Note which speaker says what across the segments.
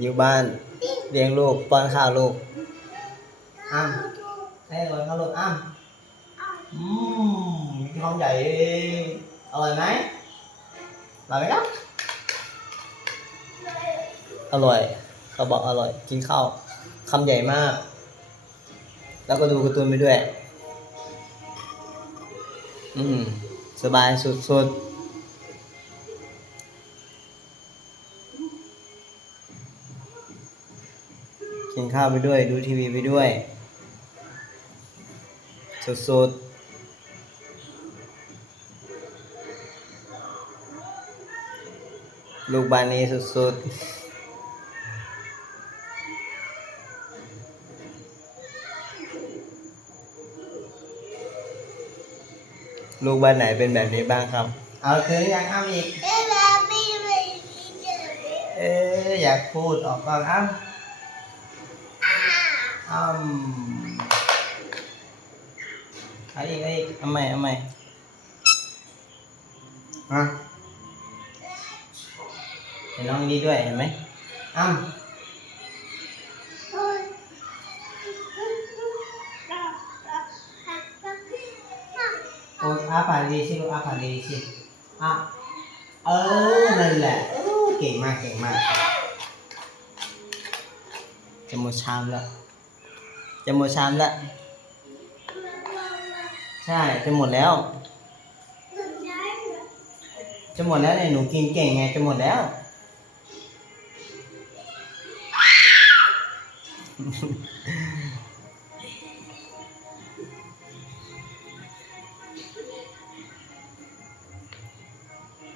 Speaker 1: อยู่บ้านเลี้ยงลูกป้อนข้าวลูกอ้ำให้ป้อนข้าวลูกอ้ำอืมมีท้องใหญ่อร่อยไหมอร่อยไหมครับอร่อยเขาบอกอร่อยกินข้าวคำใหญ่มาก แล้วก็ดูการ์ตูนไปด้วย อืม สบายสุดๆ กินข้าวไปด้วย ดูทีวีไปด้วย สุดๆ ลูกบานนี้สุดๆลูกบ้านไหนเป็นแบบนี้บ้างครับ เอาเธออยากอ้ำอีก เอ๊ะอยากพูดออกก่อนอ้ำ อ้ำเอาอีกเอาอีกเอาใหม่เอาใหม่ฮะเห็นน้องดีด้วยเห็นไหมอ้ำโอ้อาปากดีสิลูกอาปากดีสิอะเออนั่นแหละโอ้เก่งมากเก่งมากจะหมดชามแล้ว จะหมดชามแล้วใช่จะหมดแล้ว จะหมดแล้วเนี่ยหนูกินเก่งไงจะหมดแล้ว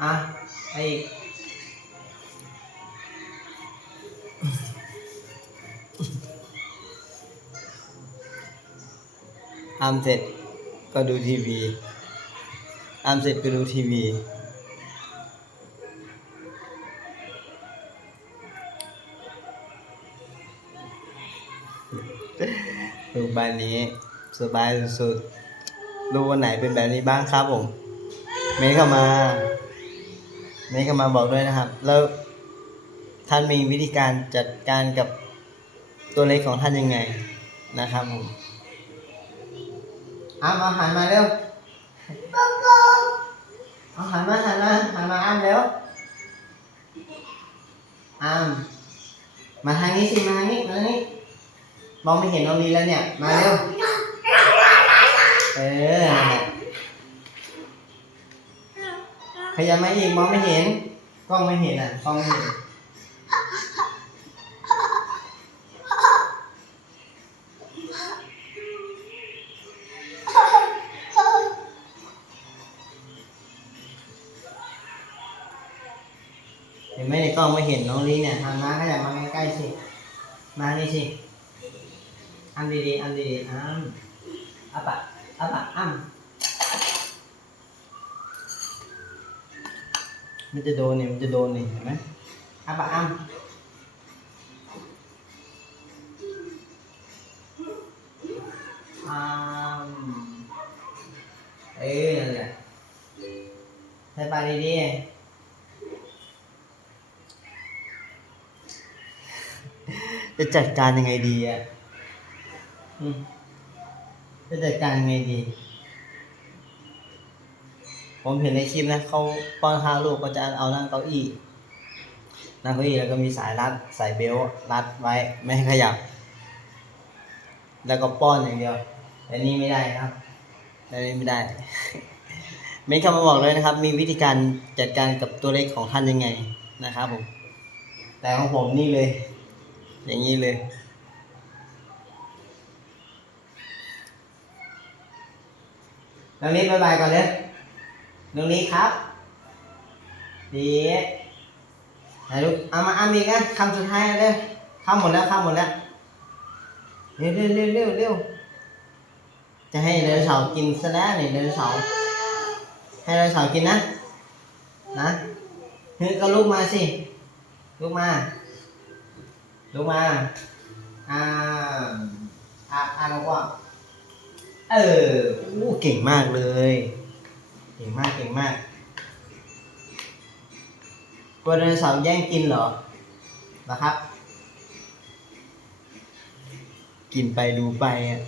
Speaker 1: อะไอ ทำเสร็จก็ดูทีวีทำเสร็จก็ดูทีวีลูกบ้านนี้สบายสุดๆลูกวันไหนเป็นแบบนี้บ้างครับผม เมย์เข้ามาเมย์เข้ามาบอกด้วยนะครับ แล้วท่านมีวิธีการจัดการกับตัวเล็กของท่านยังไงนะครับผม อามเอาหันมาเร็วเอาหันมาหันมาหันมาอ้ามเร็วอ้ามมาทางนี้สิมาทางนี้มาทางนี้มองไม่เห็นน้องลีแล้วเนี่ย มาเร็ว เออนั่นแหละขยับมาอีกมองไม่เห็น กล้องไม่เห็นอะกล้องไม่เห็น เห็นไหมในกล้องไม่เห็นน้องลีเนี่ยหันมาขยับมาใกล้ๆสิมานี่สิอันดีๆอันดีๆอ้ามอัปะอัปะอ้ำมันจะโดนเนี่ยมันจะโดนเนี่ยเห็นไหมอัปะอ้ำอ้ามเอ้ยนั่นแหละใส่ปากดีๆ จะจัดการยังไงดีอะจะจัดการยังไงดี ผมเห็นในคลิปนะเขาป้อนข้าวลูกก็จะเอานั่งเก้าอี้นั่งเก้าอี้แล้วก็มีสายรัดสายเบลต์รัดไว้ไม่ให้ขยับ แล้วก็ป้อนอย่างเดียวแต่นี่ไม่ได้ครับแต่นี่ไม่ได้เมนคำมาบอกเลยนะครับ มีวิธีการจัดการกับตัวเล็กของท่านยังไงนะครับผม แต่ของผมนี่เลย อย่างนี้เลย น้องนี้บ๊ายบายก่อนเลยน้องนี้ครับดีไหนลูกเอามาอ้ามีกนะคำสุดท้ายเลยข้ามหมดแล้วข้ามหมดแล้ว เร็วเร็วเร็วเร็วเร็วจะให้ไดโนเสาร์กินซะแล้วนี่ไดโนเสาร์ให้ไดโนเสาร์กินนะ นะเฮ้ยก็ลุกมาสิลุกมา ลงมา อ่า อ่าอ่านว่า เออโอ้เก่งมากเลย เก่งมาก เก่งมากกลัดนสาร์แย่งกินเหรอนะครับ กินไปดูไปอะ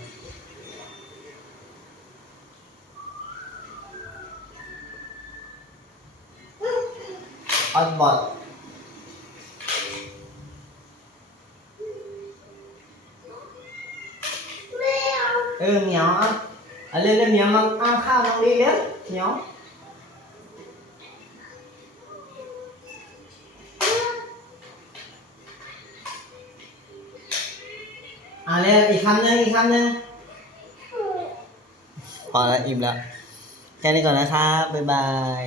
Speaker 1: ออดบอ
Speaker 2: ท
Speaker 1: เออเหมียวอะเอาเร็วเร็วเหมียวมาเอาข้าวน้องลีเร็วเหมียวอะเร็วอีกคำหนึ่งอีกคำหนึ่งพอแล้วอิ่มแล้ว แค่นี้ก่อนนะครับ บ๊ายบาย